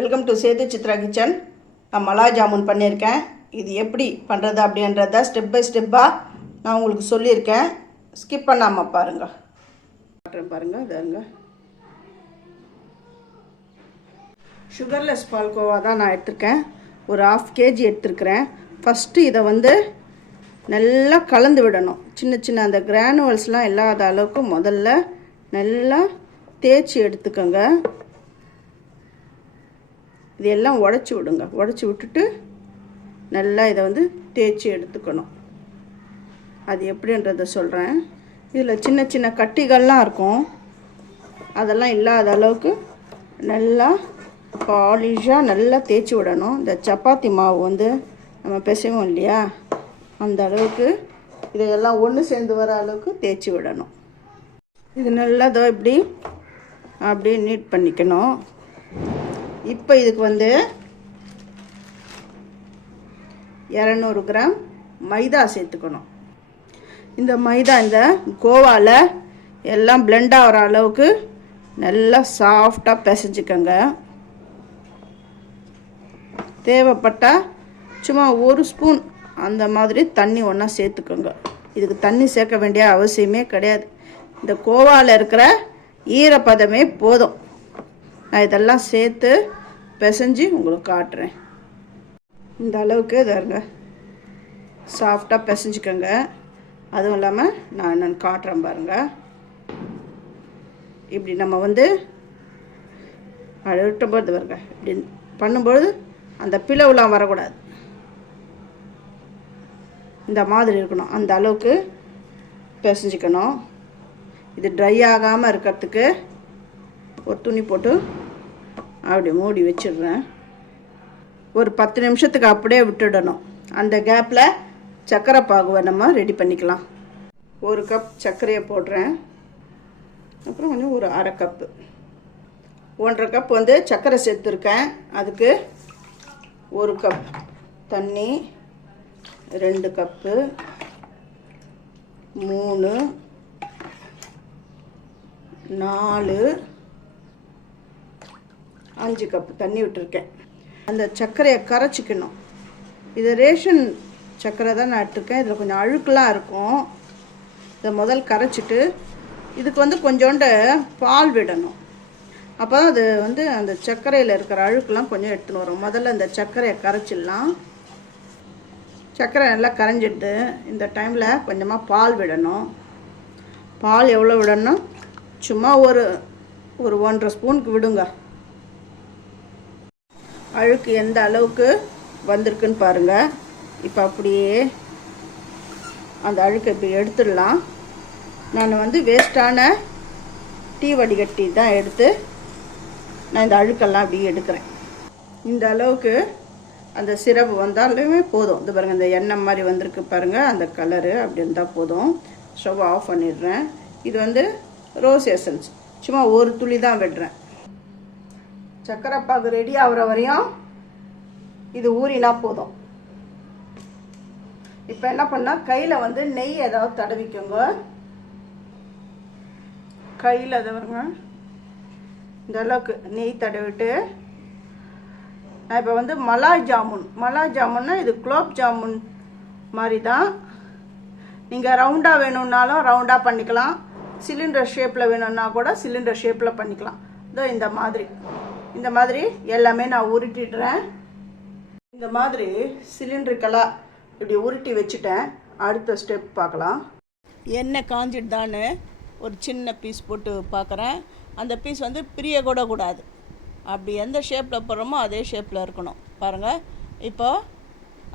Welcome to Sethu Chitra kitchen. நான் மலாய் ஜாமுன் பண்ணியிருக்கேன். இது எப்படி பண்ணுறது அப்படின்றத ஸ்டெப் பை ஸ்டெப்பாக நான் உங்களுக்கு சொல்லியிருக்கேன். ஸ்கிப் பண்ணாமல் பாருங்கள். பாருங்கள் இதாங்க சுகர்லெஸ் பால்கோவா தான் நான் எடுத்திருக்கேன். ஒரு 1/2 kg எடுத்துருக்கிறேன். ஃபஸ்ட்டு இதை நல்லா கலந்து விடணும். சின்ன சின்ன அந்த கிரானுவல்ஸ்லாம் இல்லாத அளவுக்கு முதல்ல நல்லா தேய்ச்சி எடுத்துக்கோங்க. இதெல்லாம் உடச்சி விடுங்க. உடச்சி விட்டுட்டு நல்லா இதை தேய்ச்சி எடுத்துக்கணும். அது எப்படின்றத சொல்கிறேன். இதில் சின்ன சின்ன கட்டிகள்லாம் இருக்கும். அதெல்லாம் இல்லாத அளவுக்கு நல்லா பாலிஷாக நல்லா தேய்ச்சி விடணும். இந்த சப்பாத்தி மாவு நம்ம பிசைவோம் இல்லையா, அந்த அளவுக்கு இதையெல்லாம் ஒன்று சேர்ந்து வர அளவுக்கு தேய்ச்சி விடணும். இது நல்லா இப்படி அப்படியே நீட் பண்ணிக்கணும். இப்போ இதுக்கு 200 கிராம் மைதா சேர்த்துக்கணும். இந்த மைதா இந்த கோவாவில் எல்லாம் பிளெண்ட் ஆகிற அளவுக்கு நல்லா சாஃப்டாக பிசைஞ்சிக்கோங்க. தேவைப்பட்டால் சும்மா 1 ஸ்பூன் அந்த மாதிரி தண்ணி ஒன்றா சேர்த்துக்கோங்க. இதுக்கு தண்ணி சேர்க்க வேண்டிய அவசியமே கிடையாது. இந்த கோவாவில் இருக்கிற ஈரப்பதமே போதும். நான் இதெல்லாம் சேர்த்து பிசைஞ்சு உங்களுக்கு காட்டுறேன். இந்த அளவுக்கு இதாருங்க சாஃப்டாக பிசைஞ்சிக்கோங்க. அதுவும் இல்லாமல் நான் என்னென்னு காட்டுறேன் பாருங்கள். இப்படி நம்ம அழுட்டும்போது வருங்க, இப்படி பண்ணும்பொழுது அந்த பிளவுலாம் வரக்கூடாது. இந்த மாதிரி இருக்கணும். அந்த அளவுக்கு பிசைஞ்சிக்கணும். இது ட்ரை ஆகாமல் இருக்கிறதுக்கு ஒரு துணி போட்டு அப்படி மூடி வச்சிடுறேன். ஒரு 10 நிமிஷத்துக்கு அப்படியே விட்டுடணும். அந்த கேப்பில் சர்க்கரை பாகுவை நம்ம ரெடி பண்ணிக்கலாம். 1 கப் சர்க்கரையை போடுறேன். அப்புறம் கொஞ்சம் ஒரு 1/2 கப்பு 1/2 கப் சர்க்கரை சேர்த்துருக்கேன். அதுக்கு 1 கப் தண்ணி, 2 கப்பு 3 4 5 கப்பு தண்ணி விட்டுருக்கேன். அந்த சர்க்கரையை கரைச்சிக்கணும். இது ரேஷன் சர்க்கரை தான் நான் எடுத்துருக்கேன். இதில் கொஞ்சம் அழுக்கெலாம் இருக்கும். இதை முதல் கரைச்சிட்டு இதுக்கு கொஞ்சோண்டு பால் விடணும். அப்போ தான் அது அந்த சர்க்கரையில் இருக்கிற அழுக்கெலாம் கொஞ்சம் எடுத்துன்னு வரும். முதல்ல இந்த சர்க்கரையை கரைச்சிடலாம். சர்க்கரை நல்லா கரைஞ்சிடுது. இந்த டைமில் கொஞ்சமாக பால் விடணும். பால் எவ்வளோ விடணும்? சும்மா ஒரு 1.5 ஸ்பூனுக்கு விடுங்க. அழுக்கு எந்த அளவுக்கு வந்திருக்குன்னு பாருங்கள். இப்போ அப்படியே அந்த அழுக்கை இப்படி எடுத்துடலாம். நான் வேஸ்ட்டான டீ வடிகட்டி தான் எடுத்து நான் இந்த அழுக்கெல்லாம் அப்படி எடுக்கிறேன். இந்த அளவுக்கு அந்த சிரப்பு வந்தாலுமே போதும். இது பாருங்கள், இந்த எண்ணெய் மாதிரி வந்திருக்கு பாருங்கள், அந்த கலரு அப்படி இருந்தால் போதும். ஸ்டவ் ஆஃப் பண்ணிடுறேன். இது ரோஸ் எசன்ஸ் சும்மா ஒரு துளி தான் விடுறேன். சர்க்கரை பாகு ரெடி ஆகிற வரையும் இது ஊறினா போதும். இப்போ என்ன பண்ணால் கையில் நெய் ஏதாவது தடவிக்கோங்க. கையில் அதை வருங்க இந்த அளவுக்கு நெய் தடவிட்டு நான் இப்போ மலாய் ஜாமுன்னா இது குலோப் ஜாமுன் மாதிரி தான். நீங்கள் ரவுண்டாக வேணும்னாலும் ரவுண்டாக பண்ணிக்கலாம். சிலிண்டர் ஷேப்பில் வேணும்னா கூட சிலிண்டர் ஷேப்பில் பண்ணிக்கலாம். இதோ இந்த மாதிரி எல்லாமே நான் உருட்டிடுறேன். இந்த மாதிரி சிலிண்டருக்கெல்லாம் இப்படி உருட்டி வச்சுட்டேன். அடுத்த ஸ்டெப் பார்க்கலாம். எண்ணெய் காஞ்சிடுதான்னு ஒரு சின்ன பீஸ் போட்டு பார்க்குறேன். அந்த பீஸ் பிரிய கூட கூடாது. அப்படி எந்த ஷேப்பில் போடுறோமோ அதே ஷேப்பில் இருக்கணும். பாருங்கள், இப்போ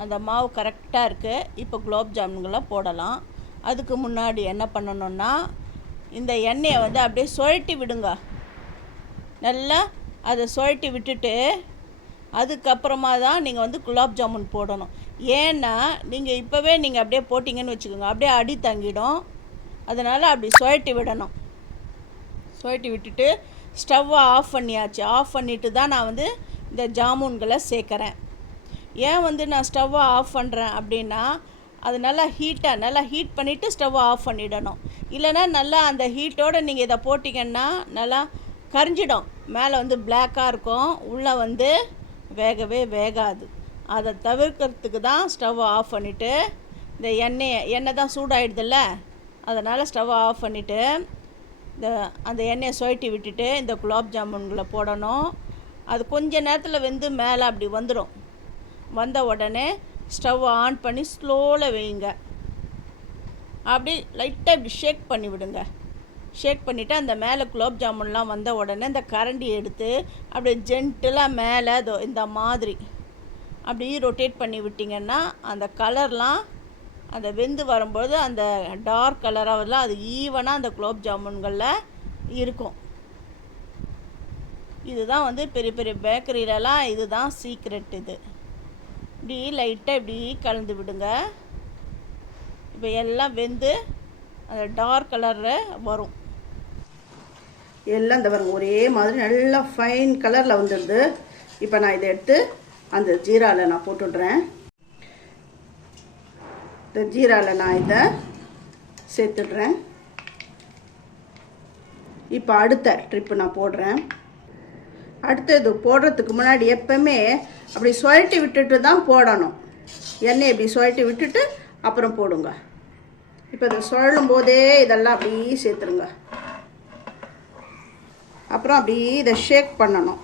அந்த மாவு கரெக்டாக இருக்குது. இப்போ குலோப் ஜாமுன்களாம் போடலாம். அதுக்கு முன்னாடி என்ன பண்ணணுன்னா, இந்த எண்ணெயை அப்படியே சுழட்டி விடுங்க. நல்லா அதை சுழட்டி விட்டுட்டு அதுக்கப்புறமா தான் நீங்கள் குலாப் ஜாமுன் போடணும். ஏன்னா நீங்கள் இப்போவே நீங்கள் அப்படியே போட்டிங்கன்னு வச்சுக்கோங்க, அப்படியே அடி தங்கிடும். அதனால் அப்படி சுழட்டி விடணும். சுழட்டி விட்டுட்டு ஸ்டவ்வை ஆஃப் பண்ணியாச்சு. ஆஃப் பண்ணிவிட்டு தான் நான் இந்த ஜாமுன்களை சேர்க்குறேன். ஏன் நான் ஸ்டவ்வை ஆஃப் பண்ணுறேன் அப்படின்னா, அது நல்லா ஹீட் பண்ணிவிட்டு ஸ்டவ்வை ஆஃப் பண்ணிடணும். இல்லைன்னா நல்லா அந்த ஹீட்டோடு நீங்கள் இதை போட்டிங்கன்னா நல்லா கரிஞ்சிடும். மேலே வந்து பிளாக்காக இருக்கும், உள்ளே வந்து வேகவே வேகாது. அதை தவிர்க்கிறதுக்கு தான் ஸ்டவ் ஆஃப் பண்ணிவிட்டு இந்த எண்ணெய் தான் சூடாகிடுதில்ல, அதனால் ஸ்டவ்வை ஆஃப் பண்ணிவிட்டு அந்த எண்ணெயை சுழட்டி விட்டுட்டு இந்த குலாப் ஜாமுன்களை போடணும். அது கொஞ்ச நேரத்தில் வெந்து மேலே அப்படி வந்துடும். வந்த உடனே ஸ்டவ்வை ஆன் பண்ணி ஸ்லோவில் வைங்க. அப்படி லைட்டாக இப்படி ஷேக் பண்ணி விடுங்க. ஷேக் பண்ணிவிட்டு அந்த மேலே குலாப் ஜாமுன்லாம் வந்த உடனே இந்த கரண்டி எடுத்து அப்படியே ஜென்டிலாக மேலே இந்த மாதிரி அப்படி ரொட்டேட் பண்ணி விட்டிங்கன்னா அந்த கலர்லாம் அந்த வெந்து வரும்போது அந்த டார்க் கலராகலாம் அது ஈவனாக அந்த குலாப் ஜாமுன்களில் இருக்கும். இதுதான் வந்து பெரிய பெரிய பேக்கரியிலலாம் இதுதான் சீக்ரெட். இது இப்படி லைட்டாக இப்படி கலந்து விடுங்க. இப்போ எல்லாம் வெந்து அந்த டார்க் கலரில் வரும். எல்லாம் இந்த பாருங்க ஒரே மாதிரி நல்லா ஃபைன் கலரில் வந்துடுது. இப்போ நான் இதை எடுத்து அந்த ஜீராவில் நான் போட்டுடுறேன். இந்த ஜீராவில் நான் இதை சேர்த்துடுறேன். இப்போ அடுத்த ட்ரிப்பு நான் போடுறேன். அடுத்தது போடுறதுக்கு முன்னாடி எப்பவுமே அப்படி சுழட்டி விட்டுட்டு தான் போடணும். எண்ணெய் இப்படி சுழட்டி விட்டுட்டு அப்புறம் போடுங்க. இப்போ இதை சுழலும் போதே இதெல்லாம் அப்படியே சேர்த்துருங்க. அப்புறம் அப்படியே இதை ஷேக் பண்ணணும்.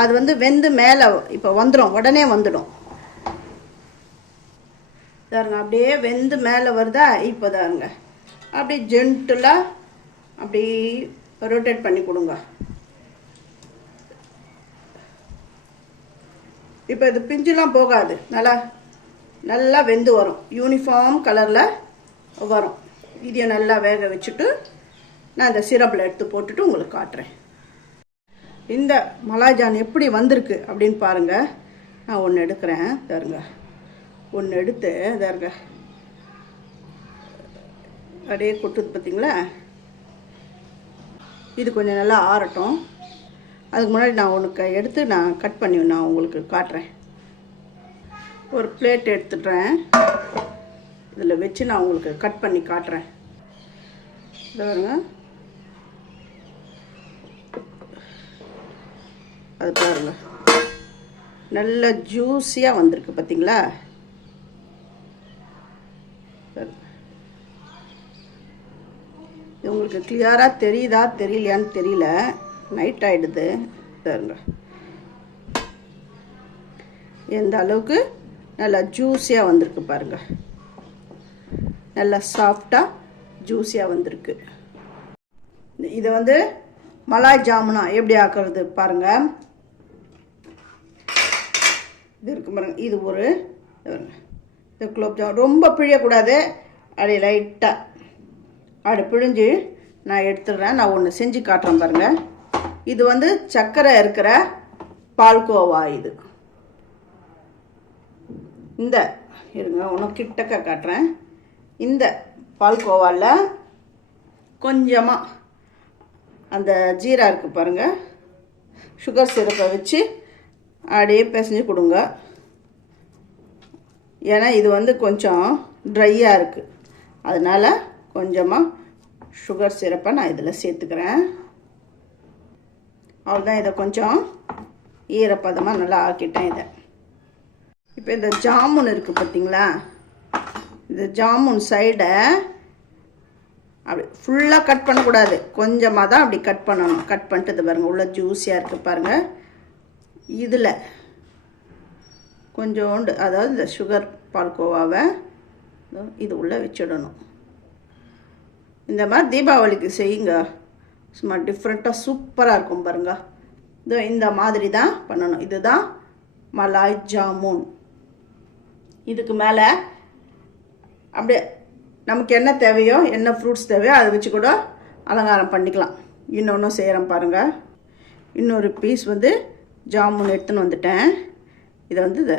அது வந்து வெந்து மேலே இப்போ வந்துடும், உடனே வந்துடும். தாருங்க அப்படியே வெந்து மேலே வருதா. இப்போ தாருங்க அப்படியே ஜென்டிலாக அப்படி ரொட்டேட் பண்ணி கொடுங்க. இப்போ இது பிஞ்சுலாம் போகாது, நல்லா வெந்து வரும், யூனிஃபார்ம் கலரில் வரும். இதையும் நல்லா வேக வச்சுட்டு நான் இந்த சிரப்பில் எடுத்து போட்டுட்டு உங்களுக்கு காட்டுறேன். இந்த மலாய் ஜான் எப்படி வந்திருக்கு அப்படின்னு பாருங்கள். நான் ஒன்று எடுக்கிறேன் தருங்க. ஒன்று எடுத்து தருங்க அப்படியே கொட்டுது பார்த்தீங்களா. இது கொஞ்சம் நல்லா ஆறட்டும். அதுக்கு முன்னாடி நான் ஒன்று எடுத்து நான் கட் பண்ணி நான் உங்களுக்கு காட்டுறேன். ஒரு பிளேட் எடுத்துடுறேன். இதில் வச்சு நான் உங்களுக்கு கட் பண்ணி காட்டுறேன். இதை பாருங்க, அது பாருங்க நல்ல ஜூஸியாக வந்திருக்கு பார்த்தீங்களா. இது உங்களுக்கு கிளியராக தெரியுதா தெரியலையான்னு தெரியல, நைட் ஆகிடுது. பாருங்க எந்த அளவுக்கு நல்லா ஜூஸியாக வந்திருக்கு பாருங்க. நல்லா சாஃப்டாக ஜூஸியாக வந்திருக்கு. இதை வந்து மலாய் ஜாமுனா எப்படி ஆக்குறது பாருங்கள். இது இருக்கு பாருங்க. இது ஒரு இது குலோப் ஜாமுன் ரொம்ப பிழியக்கூடாது. அப்படி லைட்டாக அப்படி பிழிஞ்சு நான் எடுத்துடுறேன். நான் ஒன்று செஞ்சு காட்டுறேன் பாருங்கள். இது வந்து சர்க்கரை இருக்கிற பால்கோவா. இது இந்த இருங்க ஒன்று கிட்டக்க காட்டுறேன். இந்த பால்கோவாவில் கொஞ்சமாக அந்த ஜீரா இருக்குது பாருங்கள், சுகர் சிரப்பை வச்சு அப்படியே பிசைஞ்சு கொடுங்க. ஏன்னா இது வந்து கொஞ்சம் ட்ரையாக இருக்குது, அதனால் கொஞ்சமாக சுகர் சிரப்பை நான் இதில் சேர்த்துக்கிறேன். அவ்வளோதான். இதை கொஞ்சம் ஈரப்பதமாக நல்லா ஆக்கிட்டேன் இதை. இப்போ இந்த ஜாமுன் இருக்குது பார்த்தீங்களா, இந்த ஜாமுன் சைடை அப்படி ஃபுல்லாக கட் பண்ணக்கூடாது, கொஞ்சமாக தான் அப்படி கட் பண்ணணும். கட் பண்ணிட்டு பாருங்கள் உள்ள ஜூஸியாக இருக்குது பாருங்கள். இதில் கொஞ்சோண்டு அதாவது இந்த சுகர் பால்கோவாவை இது உள்ளே வச்சிடணும். இந்த மாதிரி தீபாவளிக்கு செய்யுங்க, சும்மா டிஃப்ரெண்ட்டாக சூப்பராக இருக்கும் பாருங்க. இந்த மாதிரி தான் பண்ணணும். இதுதான் மலாய் ஜாமுன். இதுக்கு மேலே அப்படியே நமக்கு என்ன தேவையோ, என்ன ஃப்ரூட்ஸ் தேவையோ அதை வச்சு கூட அலங்காரம் பண்ணிக்கலாம். இன்னொன்றும் செய்கிறேன் பாருங்கள். இன்னொரு பீஸ் வந்து ஜாமுன் எடுத்துன்னு வந்துட்டேன். இதை வந்து இதை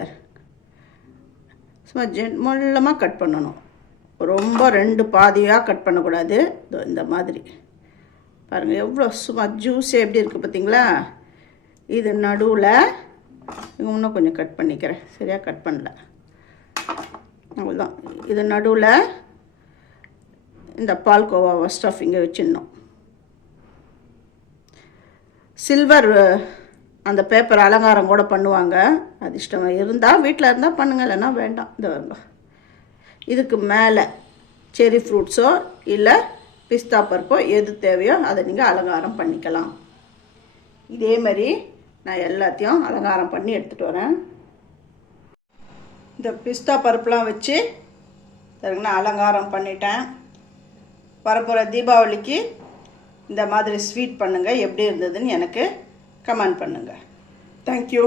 சும்மா மொல்லமாக கட் பண்ணணும், ரொம்ப ரெண்டு பாதியாக கட் பண்ணக்கூடாது. இந்த மாதிரி பாருங்கள் எவ்வளோ சும்மா ஜூஸே எப்படி இருக்குது பார்த்தீங்களா. இது நடுவில் இன்னும் கொஞ்சம் கட் பண்ணிக்கிறேன், சரியாக கட் பண்ணல, அவ்வளோதான். இது நடுவில் இந்த பால்கோவா ஸ்டஃபிங்கை வச்சிடணும். சில்வர் அந்த பேப்பர் அலங்காரம் கூட பண்ணுவாங்க. அது இஷ்டம் இருந்தால் வீட்டில் இருந்தால் பண்ணுங்க, இல்லைன்னா வேண்டாம். இந்த வருங்க, இதுக்கு மேலே செரி ஃப்ரூட்ஸோ இல்லை பிஸ்தா பருப்போ எது தேவையோ அதை நீங்கள் அலங்காரம் பண்ணிக்கலாம். இதே மாதிரி நான் எல்லாத்தையும் அலங்காரம் பண்ணி எடுத்துகிட்டு வரேன். இந்த பிஸ்தா பருப்புலாம் வச்சு நான் அலங்காரம் பண்ணிட்டேன். வரப்போகிற தீபாவளிக்கு இந்த மாதிரி ஸ்வீட் பண்ணுங்கள். எப்படி இருந்ததுன்னு எனக்கு கமெண்ட் பண்ணுங்கள். தேங்க்யூ.